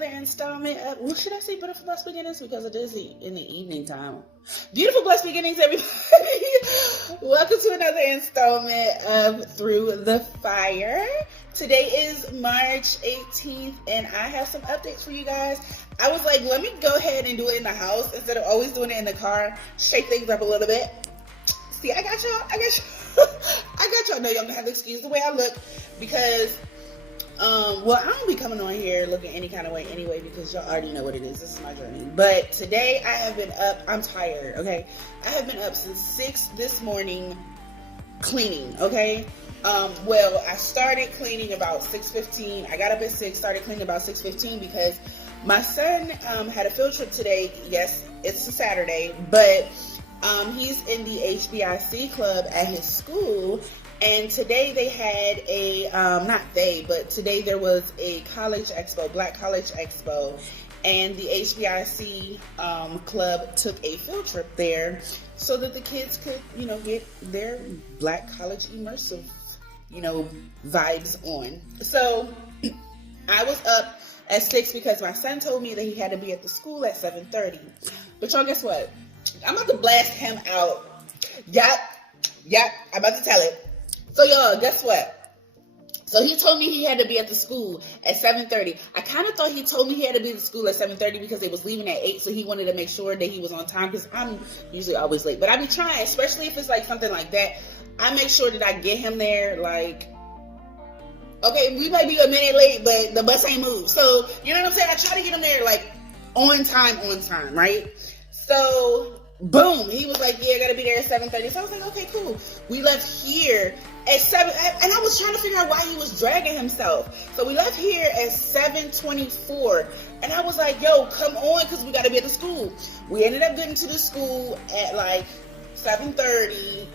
another installment of, well, should I say Beautiful Blessed Beginnings? Because it is in the evening time. Beautiful Blessed Beginnings, everybody. Welcome to another installment of Through the Fire. Today is March 18th, and I have some updates for you guys. I was like, let me go ahead and do it in the house instead of always doing it in the car. Shake things up a little bit. See, I got y'all. I know y'all gonna have to excuse the way I look because, well, I don't be coming on here looking any kind of way anyway because y'all already know what it is. This is my journey. But today I have been up. I'm tired, okay? I have been up since 6 this morning cleaning, okay? Well, I started cleaning about 6:15. I got up at 6, started cleaning about 6:15 because my son had a field trip today. Yes, it's a Saturday, but he's in the HBIC club at his school, and today they had today there was a college expo, Black College Expo, and the HBIC club took a field trip there so that the kids could, get their Black college immersive, vibes on. So I was up at 6 because my son told me that he had to be at the school at 7:30. But y'all, guess what? I'm about to blast him out. Yep, I'm about to tell it. So y'all, guess what? So he told me he had to be at the school at 7:30. I kind of thought he told me he had to be at the school at 7:30 because they was leaving at 8, so he wanted to make sure that he was on time because I'm usually always late. But I be trying, especially if it's like something like that, I make sure that I get him there like, okay, we might be a minute late, but the bus ain't moved. So, you know what I'm saying? I try to get him there like on time, right? So, boom, he was like, yeah, I gotta be there at 7:30. So I was like, okay, cool. We left here at 7, and I was trying to figure out why he was dragging himself. So we left here at 7:24, and I was like, yo, come on, because we gotta be at the school. We ended up getting to the school at like 7:30-ish.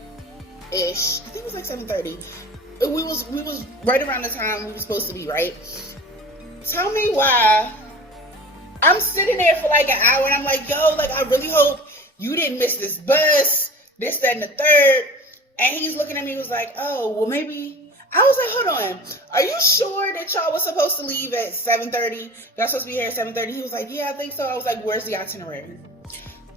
I think it was like 7:30. We was right around the time we were supposed to be, right? Tell me why I'm sitting there for like an hour, and I'm like, yo, like, I really hope you didn't miss this bus, this, that, and the third. And he's looking at me, was like, oh, well, maybe. I was like, hold on. Are you sure that y'all was supposed to leave at 7:30? Y'all supposed to be here at 7:30? He was like, yeah, I think so. I was like, where's the itinerary?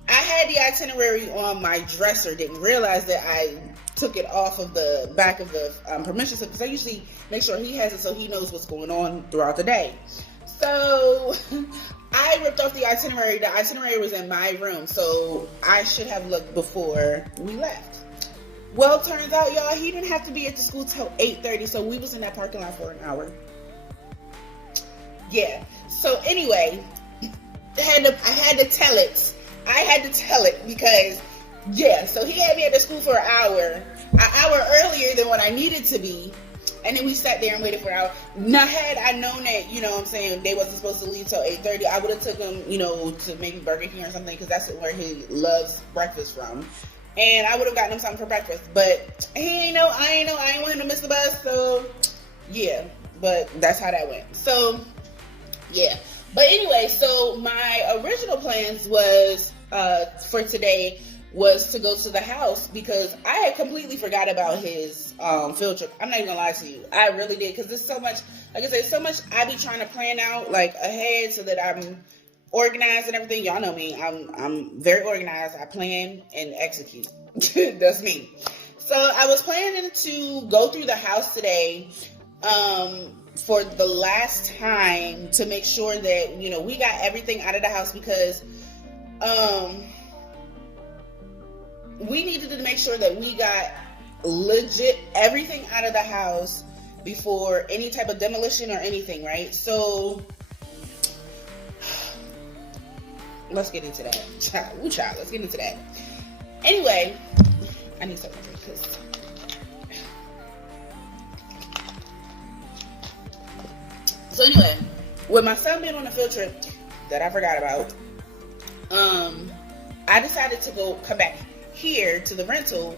I had the itinerary on my dresser, didn't realize that I took it off of the back of the permission slip because I usually make sure he has it so he knows what's going on throughout the day. So I ripped off the itinerary. The itinerary was in my room, so I should have looked before we left. Well, turns out, y'all, he didn't have to be at the school till 8:30, so we was in that parking lot for an hour. Yeah. So anyway, I had to tell it because, yeah, so he had me at the school for an hour earlier than what I needed to be. And then we sat there and waited for an hour. Now, had I known that, they wasn't supposed to leave till 8:30, I would have took him, to maybe Burger King or something, because that's where he loves breakfast from. And I would have gotten him something for breakfast. But I ain't want him to miss the bus, so yeah. But that's how that went. So, yeah. But anyway, so my original plans was, for today, was to go to the house because I had completely forgot about his field trip. I'm not even gonna lie to you. I really did, because there's so much, like I said, so much I be trying to plan out like ahead so that I'm organized and everything. Y'all know me. I'm very organized. I plan and execute. That's me. So I was planning to go through the house today for the last time to make sure that, we got everything out of the house because we needed to make sure that we got legit everything out of the house before any type of demolition or anything, right? So let's get into that. Child, let's get into that. Anyway, I need something because so anyway, with my son being on a field trip that I forgot about, I decided to come back here to the rental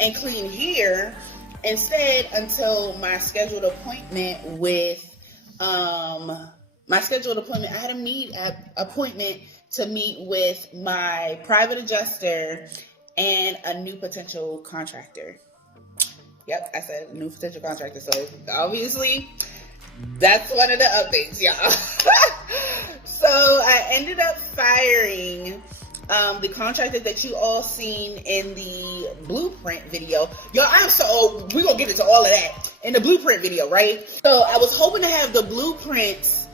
and clean here instead until my scheduled appointment I had an appointment to meet with my private adjuster and a new potential contractor. Yep, I said new potential contractor. So obviously that's one of the updates, y'all. So I ended up firing the contractor that you all seen in the blueprint video. Y'all, we're gonna get into all of that in the blueprint video, right? So I was hoping to have the blueprints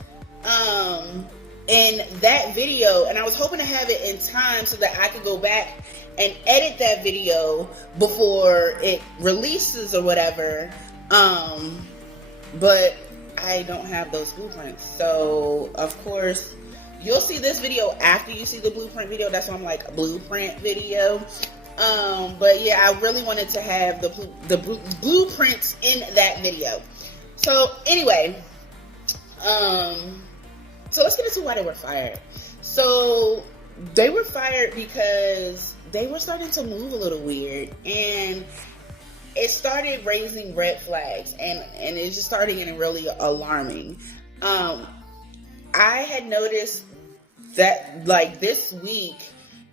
in that video, and I was hoping to have it in time so that I could go back and edit that video before it releases or whatever. But I don't have those blueprints. So of course you'll see this video after you see the blueprint video. That's why I'm like, a blueprint video. But yeah, I really wanted to have the blueprints in that video. So anyway, so let's get into why they were fired. So they were fired because they were starting to move a little weird, and it started raising red flags, and it just started getting really alarming. I had noticed that like this week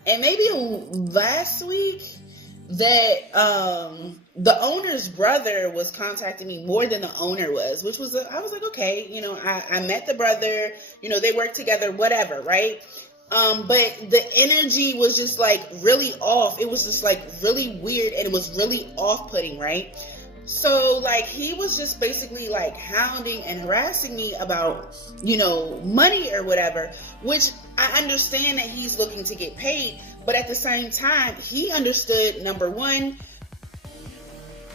and maybe last week that the owner's brother was contacting me more than the owner was, which was, I was like, okay, you know, I met the brother, you know, they work together, whatever, right? But the energy was just like really off. It was just like really weird, and it was really off-putting, right? So like he was just basically like hounding and harassing me about, you know, money or whatever, which I understand that he's looking to get paid, but at the same time, he understood, number one,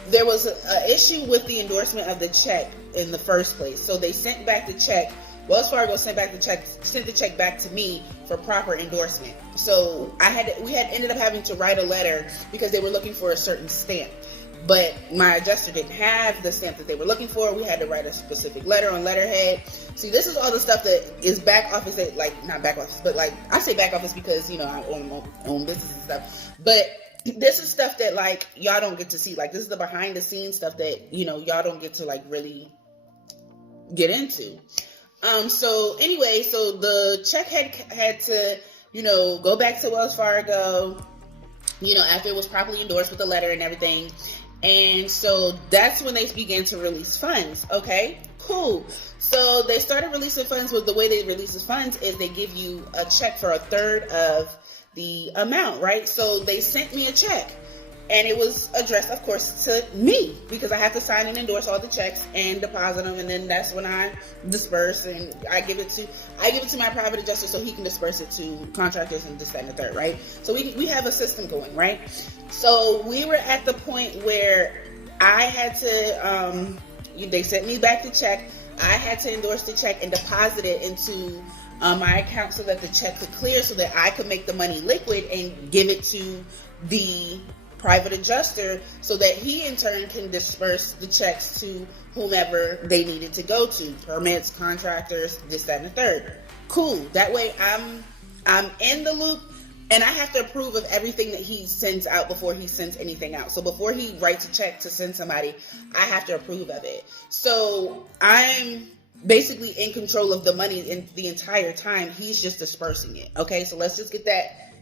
there was an issue with the endorsement of the check in the first place. So they sent back the check. Wells Fargo sent the check back to me for proper endorsement. So we had ended up having to write a letter because they were looking for a certain stamp. But my adjuster didn't have the stamp that they were looking for. We had to write a specific letter on letterhead. See, this is all the stuff that is back office, that, like, not back office, but like, I say back office because, you know, I own business and stuff. But this is stuff that, like, y'all don't get to see. Like, this is the behind the scenes stuff that, you know, y'all don't get to, like, really get into. So anyway, so the check had to, you know, go back to Wells Fargo, you know, after it was properly endorsed with the letter and everything. And so that's when they began to release funds. Okay, cool. So they started releasing funds. With the way they release the funds is they give you a check for a third of the amount, right? So they sent me a check, and it was addressed, of course, to me, because I have to sign and endorse all the checks and deposit them, and then that's when I disperse, and I give it to my private adjuster so he can disperse it to contractors and this, that, and the third, right? So we have a system going, right? So we were at the point where I had to, they sent me back the check. I had to endorse the check and deposit it into my account so that the check could clear, so that I could make the money liquid and give it to the private adjuster so that he in turn can disperse the checks to whomever they needed to go to, permits, contractors, this, that, and the third. Cool. That way I'm in the loop, and I have to approve of everything that he sends out before he sends anything out. So before he writes a check to send somebody, I have to approve of it. So I'm basically in control of the money in the entire time. He's just dispersing it. Okay, so let's just get that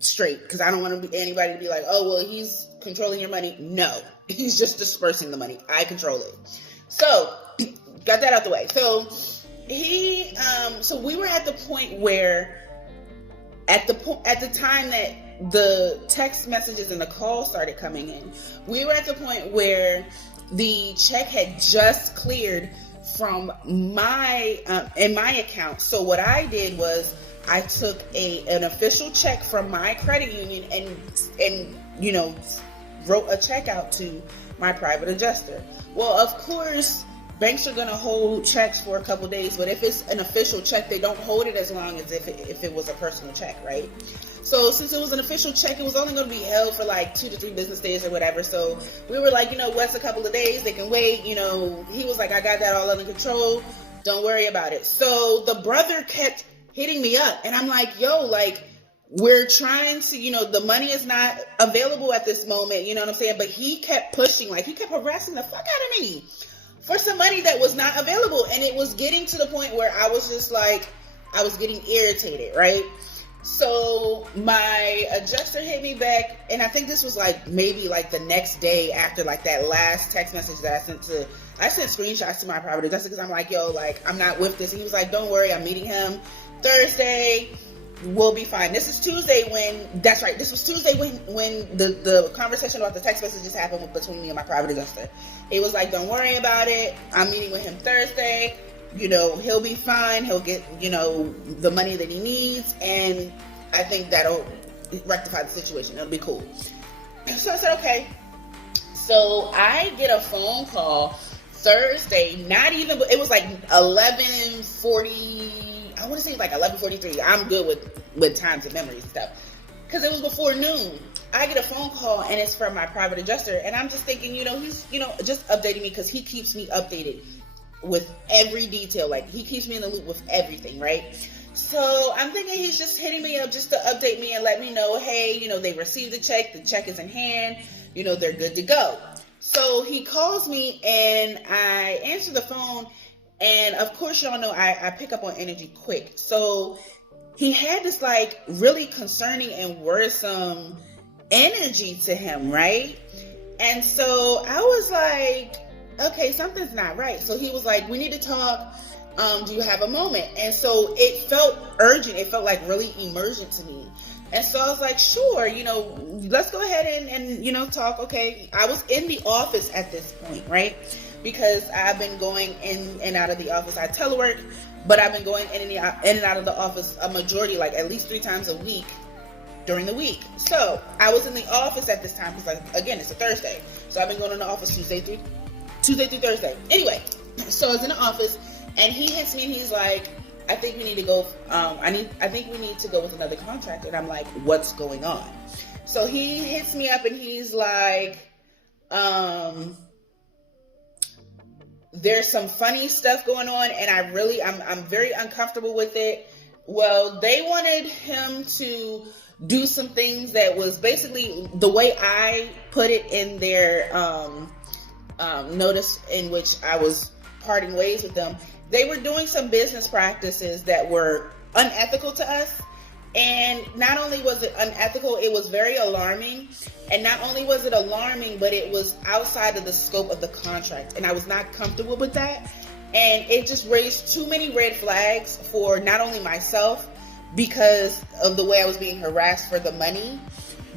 straight, because I don't want anybody to be like, oh, well, he's controlling your money. No, he's just dispersing the money. I control it. So got that out the way. So so we were at the point where at the time that the text messages and the calls started coming in, we were at the point where the check had just cleared from my in my account. So what I did was I took an official check from my credit union and you know, wrote a check out to my private adjuster. Well, of course, banks are gonna hold checks for a couple days, but if it's an official check, they don't hold it as long as if it was a personal check, right? So since it was an official check, it was only going to be held for like 2 to 3 business days or whatever. So we were like, you know, what's a couple of days? They can wait. You know, he was like, I got that all under control. Don't worry about it. So the brother kept hitting me up, and I'm like, yo, like, we're trying to, you know, the money is not available at this moment. You know what I'm saying? But he kept pushing, like, he kept harassing the fuck out of me for some money that was not available. And it was getting to the point where I was just like, I was getting irritated, right? So my adjuster hit me back, and I think this was like maybe like the next day after like that last text message that I sent screenshots to my private adjuster because I'm like, yo, like, I'm not with this. And he was like, don't worry, I'm meeting him Thursday, we'll be fine. This is Tuesday that's right. This was Tuesday when the conversation about the text messages happened between me and my private adjuster. He was like, don't worry about it. I'm meeting with him Thursday. He'll be fine. He'll get, the money that he needs. And I think that'll rectify the situation. It'll be cool. So I said, okay. So I get a phone call Thursday, it was like 11:40, I want to say like 11:43. I'm good with times and memories and stuff. Because it was before noon. I get a phone call and it's from my private adjuster. And I'm just thinking, he's, just updating me because he keeps me updated with every detail. Like, he keeps me in the loop with everything, right? So I'm thinking he's just hitting me up just to update me and let me know, hey, they received the check is in hand, they're good to go. So he calls me and I answer the phone, and of course y'all know I pick up on energy quick. So he had this like really concerning and worrisome energy to him, right? And so I was like, okay, something's not right. So he was like, we need to talk. Do you have a moment? And so it felt urgent. It felt like really emergent to me. And so I was like, sure, let's go ahead and talk. Okay. I was in the office at this point, right? Because I've been going in and out of the office. I telework, but I've been going in and out of the office a majority, like at least 3 times a week during the week. So I was in the office at this time because, again, it's a Thursday. So I've been going to the office Tuesday through Thursday. Anyway, so I was in the office and he hits me and he's like, I think we need to go. I think we need to go with another contract. And I'm like, what's going on? So he hits me up and he's like, there's some funny stuff going on, and I'm very uncomfortable with it. Well, they wanted him to do some things that was basically the way I put it in their notice in which I was parting ways with them. They were doing some business practices that were unethical to us. And not only was it unethical, it was very alarming. And not only was it alarming, but it was outside of the scope of the contract. And I was not comfortable with that. And it just raised too many red flags for not only myself because of the way I was being harassed for the money,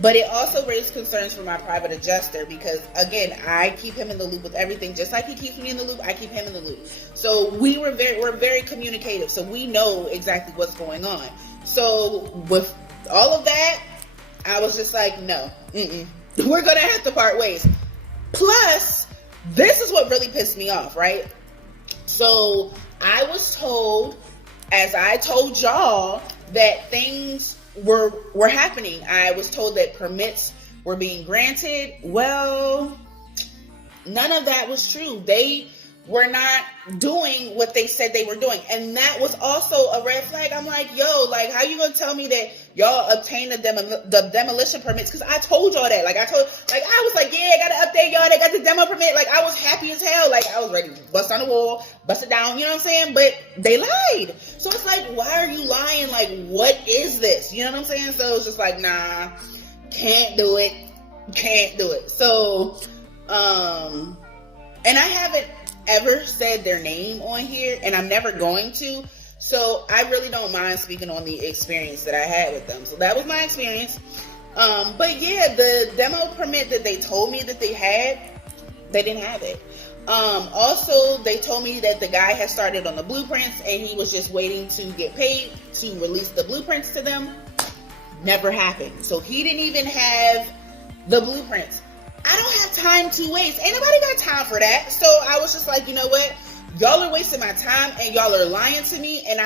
but it also raised concerns for my private adjuster because, again, I keep him in the loop with everything. Just like he keeps me in the loop, I keep him in the loop. So we're very communicative. So we know exactly what's going on. So with all of that, I was just like, no, we're going to have to part ways. Plus, this is what really pissed me off, right? So I was told, as I told y'all, that things were happening. I was told that permits were being granted. Well, none of that was true. They were not doing what they said they were doing. And that was also a red flag. I'm like, yo, like, how you gonna tell me that y'all obtained the demolition permits? Because I told y'all that. I was like, yeah, I gotta update y'all. They got the demo permit. Like, I was happy as hell. Like, I was ready to bust on the wall, bust it down. You know what I'm saying? But they lied. So it's like, why are you lying? Like, what is this? You know what I'm saying? So it's just like, nah, can't do it. So, and I haven't ever said their name on here, and I'm never going to, so I really don't mind speaking on the experience that I had with them. So that was my experience. But yeah, the demo permit that they told me that they had, they didn't have it. Also, they told me that the guy had started on the blueprints and he was just waiting to get paid to release the blueprints to them. Never happened. So he didn't even have the blueprints. I don't have time to waste. Ain't nobody got time for that. So I was just like, you know what? Y'all are wasting my time and y'all are lying to me. And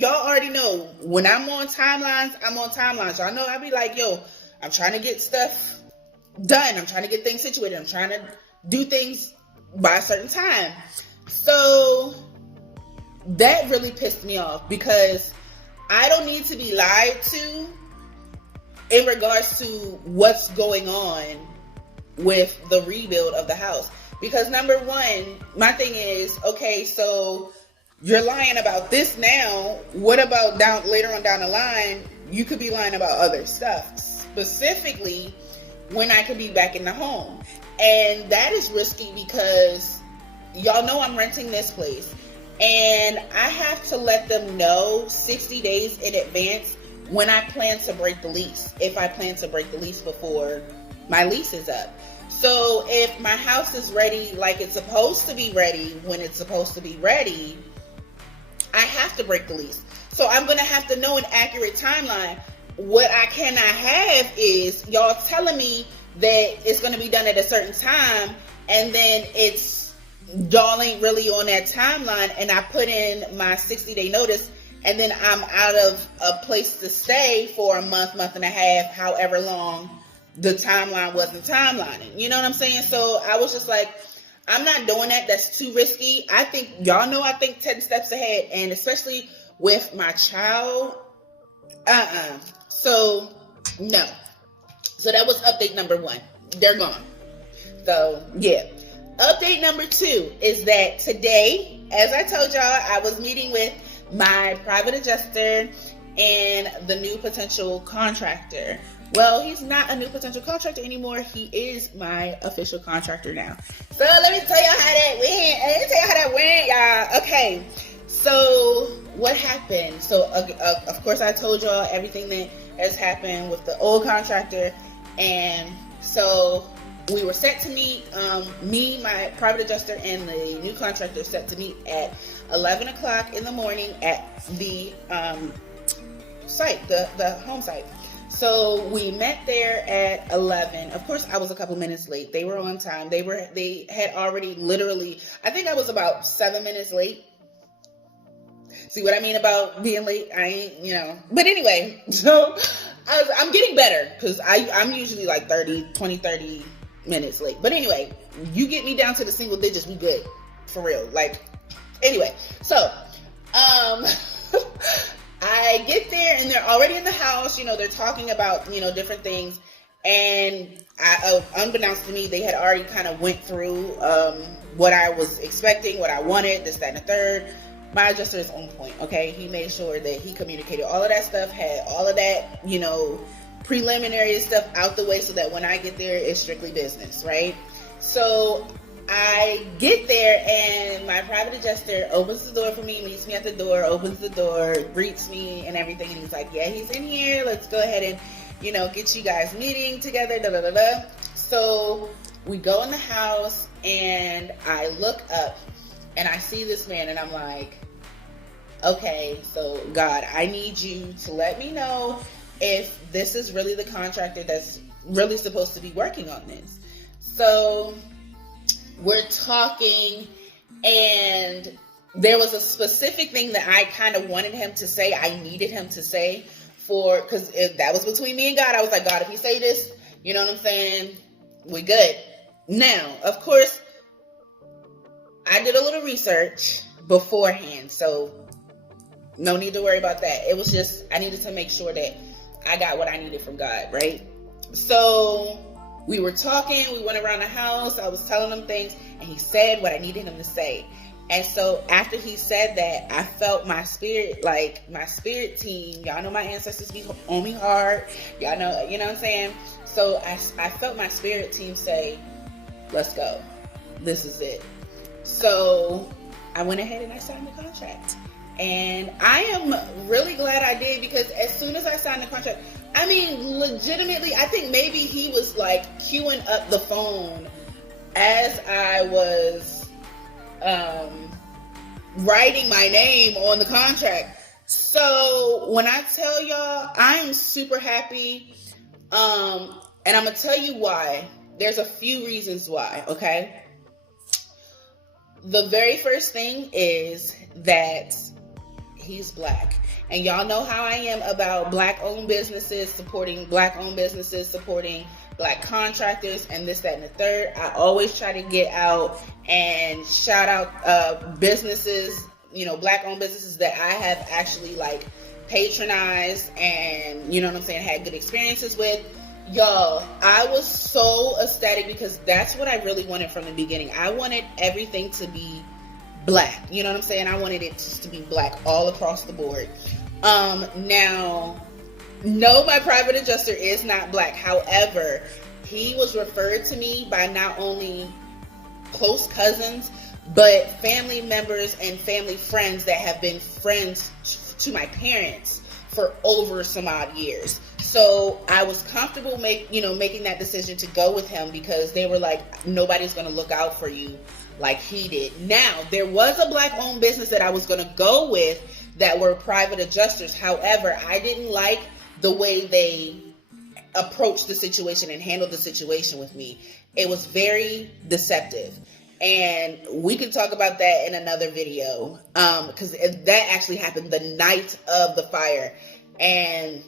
y'all already know when I'm on timelines, I'm on timelines. Y'all know I be like, yo, I'm trying to get stuff done. I'm trying to get things situated. I'm trying to do things by a certain time. So that really pissed me off because I don't need to be lied to in regards to what's going on with the rebuild of the house. Because number one, my thing is, okay, so you're lying about this now. What about later on down the line? You could be lying about other stuff, specifically when I could be back in the home. And that is risky because y'all know I'm renting this place. And I have to let them know 60 days in advance when I plan to break the lease, if I plan to break the lease before my lease is up. So if my house is ready like it's supposed to be ready when it's supposed to be ready, I have to break the lease. So I'm going to have to know an accurate timeline. What I cannot have is y'all telling me that it's going to be done at a certain time, and then y'all ain't really on that timeline, and I put in my 60-day notice, and then I'm out of a place to stay for a month and a half, however long the timeline wasn't timelining. You know what I'm saying? So I was just like, I'm not doing that. That's too risky. I think, y'all know, I think 10 steps ahead, and especially with my child, So, no. So that was update number 1. They're gone. So, yeah. Update number 2 is that today, as I told y'all, I was meeting with my private adjuster and the new potential contractor. Well, he's not a new potential contractor anymore. He is my official contractor now. So let me tell y'all how that went. Y'all. Okay. So what happened? So of course I told y'all everything that has happened with the old contractor, and so we were set to meet. Me, my private adjuster, and the new contractor set to meet at 11 o'clock in the morning at the site, the home site. So we met there at 11. Of course, I was a couple minutes late. They were on time. They had already literally, I think I was about 7 minutes late. See what I mean about being late? I ain't, But anyway, so I'm getting better because I'm usually like 30 minutes late. But anyway, you get me down to the single digits, we good. For real. Like, anyway. So, I get there and they're already in the house. They're talking about, different things. And unbeknownst to me, they had already kind of went through what I was expecting, what I wanted, this, that, and the third. My adjuster is on point, okay? He made sure that he communicated all of that stuff, had all of that, preliminary stuff out the way so that when I get there, it's strictly business, right? So I get there and my private adjuster opens the door for me, meets me at the door, opens the door, greets me and everything. And he's like, yeah, he's in here. Let's go ahead and, get you guys meeting together, da, da, da, da. So we go in the house and I look up and I see this man and I'm like, okay, so God, I need you to let me know if this is really the contractor that's really supposed to be working on this. So we're talking and there was a specific thing that I kind of wanted him to say. I needed him to say because that was between me and God. I was like, God, if you say this, you know what I'm saying? We good. Now, of course, I did a little research beforehand, so no need to worry about that. It was just, I needed to make sure that I got what I needed from God, right? So we were talking, we went around the house, I was telling him things, and he said what I needed him to say. And so after he said that, I felt my spirit, like my spirit team, y'all know my ancestors be on me hard, y'all know, you know what I'm saying? So I felt my spirit team say, let's go. This is it. So I went ahead and I signed the contract. And I am really glad I did, because as soon as I signed the contract, I mean, legitimately, I think maybe he was like queuing up the phone as I was writing my name on the contract. So when I tell y'all, I am super happy. And I'm going to tell you why. There's a few reasons why, okay? The very first thing is that he's Black. And y'all know how I am about Black-owned businesses, supporting Black-owned businesses, supporting Black contractors, and this, that, and the third. I always try to get out and shout out businesses, Black-owned businesses that I have actually like patronized and, you know what I'm saying, had good experiences with. Y'all, I was so ecstatic because that's what I really wanted from the beginning. I wanted everything to be Black. You know what I'm saying? I wanted it just to be Black all across the board. Now, no, my private adjuster is not Black. However, he was referred to me by not only close cousins, but family members and family friends that have been friends to my parents for over some odd years. So I was comfortable making that decision to go with him, because they were like, nobody's going to look out for you like he did. Now, there was a Black-owned business that I was going to go with that were private adjusters. However, I didn't like the way they approached the situation and handled the situation with me. It was very deceptive. And we can talk about that in another video, because that actually happened the night of the fire. And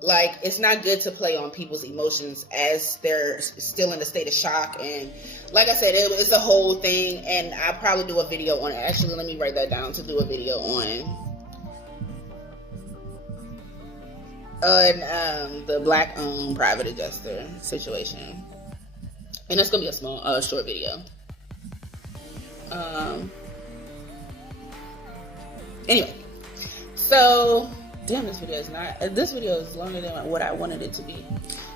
like, it's not good to play on people's emotions as they're still in a state of shock. And like I said, it's a whole thing, and I'll probably do a video on it. Actually, let me write that down to do a video on the Black-owned private adjuster situation. And that's gonna be a small, short video. Anyway, so damn, this video is longer than what I wanted it to be.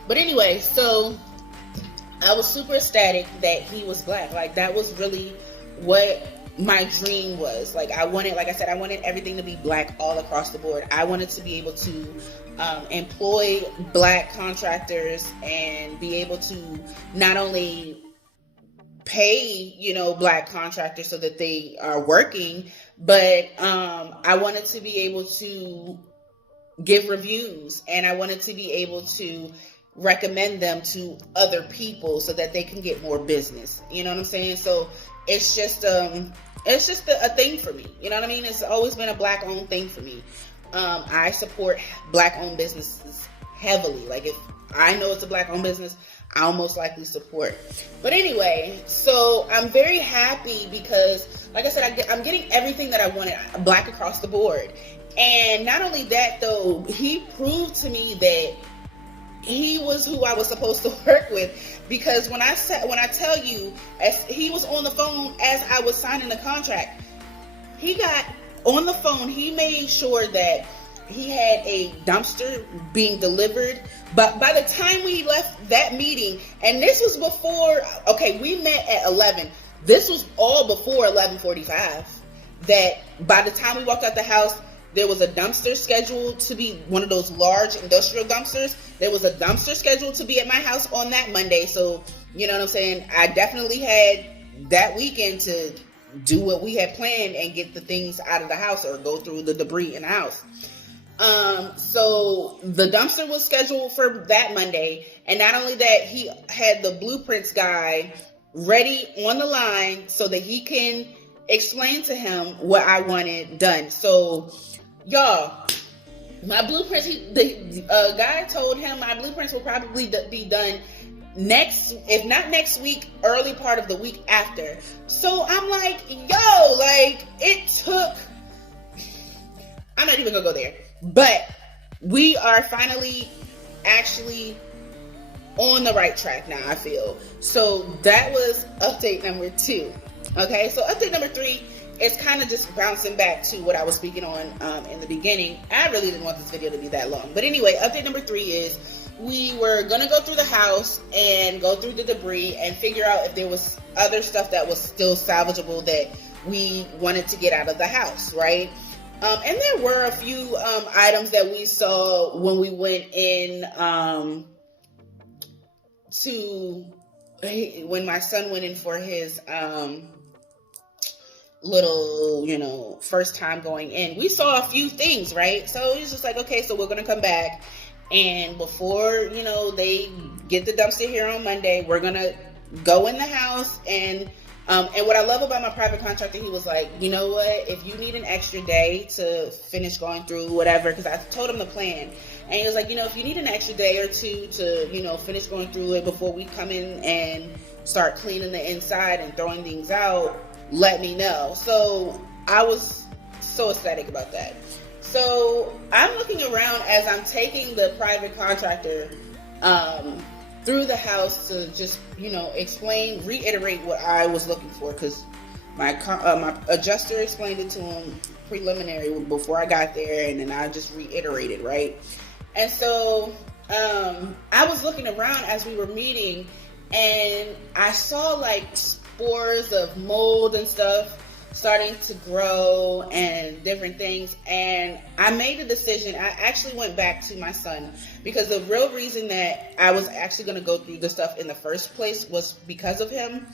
But anyway, so I was super ecstatic that he was Black. Like, that was really what my dream was. Like I wanted everything to be Black all across the board. I wanted to be able to employ Black contractors and be able to not only pay, Black contractors so that they are working, but I wanted to be able to give reviews, and I wanted to be able to recommend them to other people so that they can get more business. You know what I'm saying? So it's just a thing for me. You know what I mean? It's always been a Black-owned thing for me. I support Black-owned businesses heavily. Like, if I know it's a Black-owned business, I'll most likely support. But anyway, so I'm very happy because, like I said, I'm getting everything that I wanted, Black across the board. And not only that, though, he proved to me that he was who I was supposed to work with. Because when I tell you, as he was on the phone as I was signing the contract, he got on the phone. He made sure that he had a dumpster being delivered. But by the time we left that meeting, and this was before, we met at 11. This was all before 11:45. That by the time we walked out the house, there was a dumpster scheduled to be one of those large industrial dumpsters. There was a dumpster scheduled to be at my house on that Monday. So, you know what I'm saying? I definitely had that weekend to do what we had planned and get the things out of the house or go through the debris in the house. So the dumpster was scheduled for that Monday. And not only that, he had the blueprints guy ready on the line so that he can explain to him what I wanted done. So, y'all, my blueprints, the guy told him my blueprints will probably be done if not next week, early part of the week after. So I'm like, yo, like, it took, I'm not even gonna go there, but we are finally actually on the right track now, I feel. So that was update number 2. Okay, so update number 3 is kind of just bouncing back to what I was speaking on in the beginning. I really didn't want this video to be that long. But anyway, update number 3 is we were going to go through the house and go through the debris and figure out if there was other stuff that was still salvageable that we wanted to get out of the house, right? And there were a few items that we saw when we went in when my son went in for his little, first time going in. We saw a few things, right? So it was just like, okay, so we're going to come back. And before, they get the dumpster here on Monday, we're going to go in the house. And what I love about my private contractor, he was like, you know what? If you need an extra day to finish going through whatever, because I told him the plan. And he was like, if you need an extra day or two to, finish going through it before we come in and start cleaning the inside and throwing things out, let me know. So I was so ecstatic about that. So I'm looking around as I'm taking the private contractor through the house to just, reiterate what I was looking for, because my adjuster explained it to him preliminary before I got there, and then I just reiterated, right? And so I was looking around as we were meeting, and I saw like spores of mold and stuff starting to grow and different things. And I made a decision. I actually went back to my son, because the real reason that I was actually going to go through the stuff in the first place was because of him.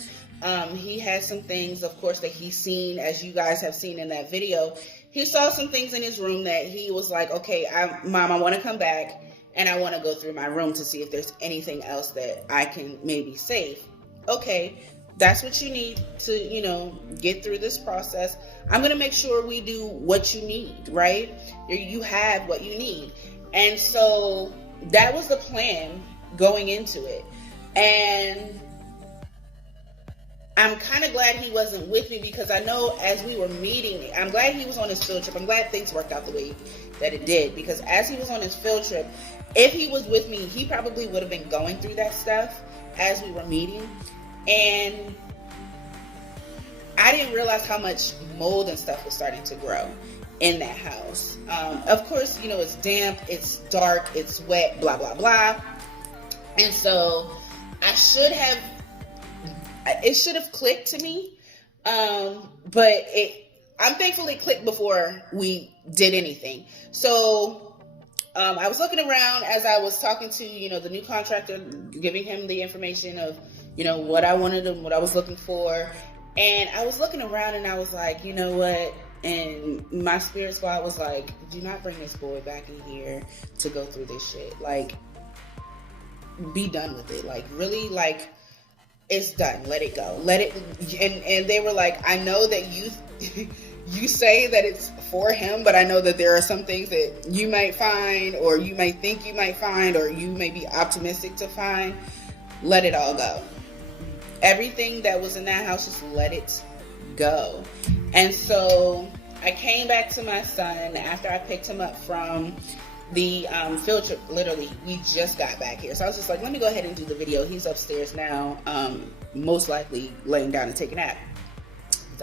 He had some things, of course, that he's seen, as you guys have seen in that video. He saw some things in his room that he was like, okay, Mom, I want to come back and I want to go through my room to see if there's anything else that I can maybe save. Okay, that's what you need to, get through this process. I'm going to make sure we do what you need, right? You have what you need. And so that was the plan going into it. And I'm kind of glad he wasn't with me, because I know as we were meeting, I'm glad he was on his field trip. I'm glad things worked out the way that it did, because as he was on his field trip, if he was with me, he probably would have been going through that stuff as we were meeting. And I didn't realize how much mold and stuff was starting to grow in that house. Of course, it's damp, it's dark, it's wet, blah, blah, blah. And so it should have clicked to me. But I'm thankful it clicked before we did anything. So I was looking around as I was talking to, the new contractor, giving him the information of, what I wanted and what I was looking for. And I was looking around and I was like, you know what? And my spirit squad was like, do not bring this boy back in here to go through this shit. Like, be done with it. Like, really, like, it's done. Let it go. Let it. And they were like, I know that you say that it's for him, but I know that there are some things that you might find, or you might think you might find, or you may be optimistic to find. Let it all go. Everything that was in that house, just let it go. And so I came back to my son after I picked him up from the field trip. Literally, we just got back here. So I was just like, let me go ahead and do the video. He's upstairs now, most likely laying down and taking a nap.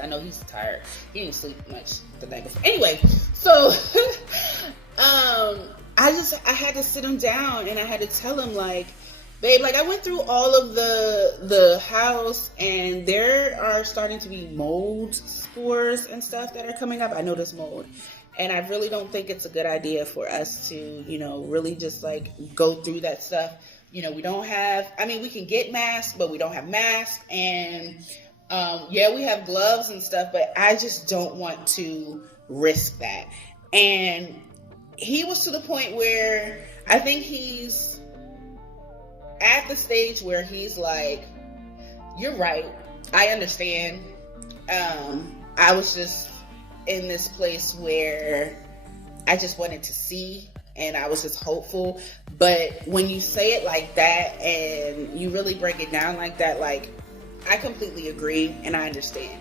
I know he's tired. He didn't sleep much the night before. Anyway, so I had to sit him down and I had to tell him, like, babe, like, I went through all of the house and there are starting to be mold spores and stuff that are coming up. I noticed mold. And I really don't think it's a good idea for us to, really just like go through that stuff. We don't have, we can get masks, but we don't have masks. And we have gloves and stuff, but I just don't want to risk that. And he was to the point where I think he's at the stage where he's like, you're right. I understand. I was just in this place where I just wanted to see and I was just hopeful. But when you say it like that and you really break it down like that, like, I completely agree and I understand.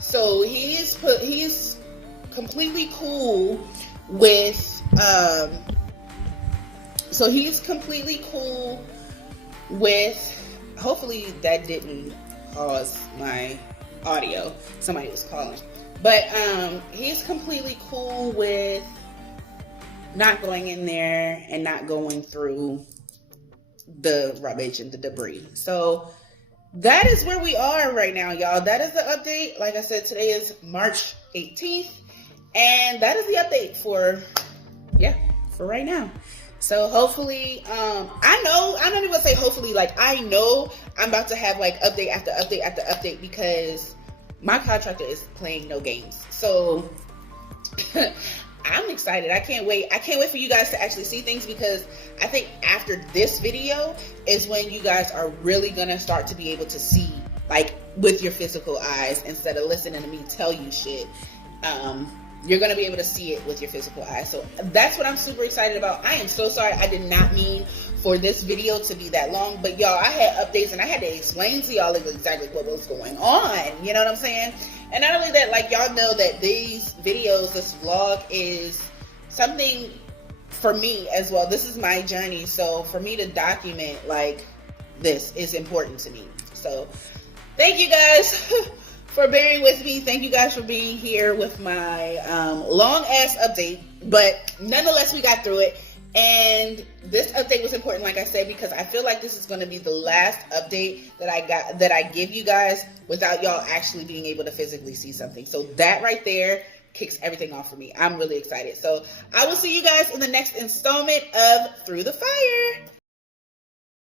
So he's completely cool with hopefully that didn't pause my audio. Somebody was calling. But he's completely cool with not going in there and not going through the rubbish and the debris. So that is where we are right now, y'all. That is the update. Like I said, today is March 18th. And that is the update for right now. So hopefully, I don't even say hopefully, like, I know I'm about to have like update after update after update, because my contractor is playing no games. So I'm excited. I can't wait. I can't wait for you guys to actually see things, because I think after this video is when you guys are really going to start to be able to see, like, with your physical eyes instead of listening to me tell you shit. You're going to be able to see it with your physical eyes. So that's what I'm super excited about. I am so sorry. I did not mean for this video to be that long. But y'all, I had updates and I had to explain to y'all exactly what was going on. You know what I'm saying? And not only that, like, y'all know that these videos, this vlog is something for me as well. This is my journey. So for me to document, like, this is important to me. So thank you guys for bearing with me. Thank you guys for being here with my long ass update, but nonetheless we got through it, And this update was important, like I said, because I feel like this is going to be the last update that I give you guys without y'all actually being able to physically see something. So that right there kicks everything off for me. I'm really excited. So I will see you guys in the next installment of Through the Fire.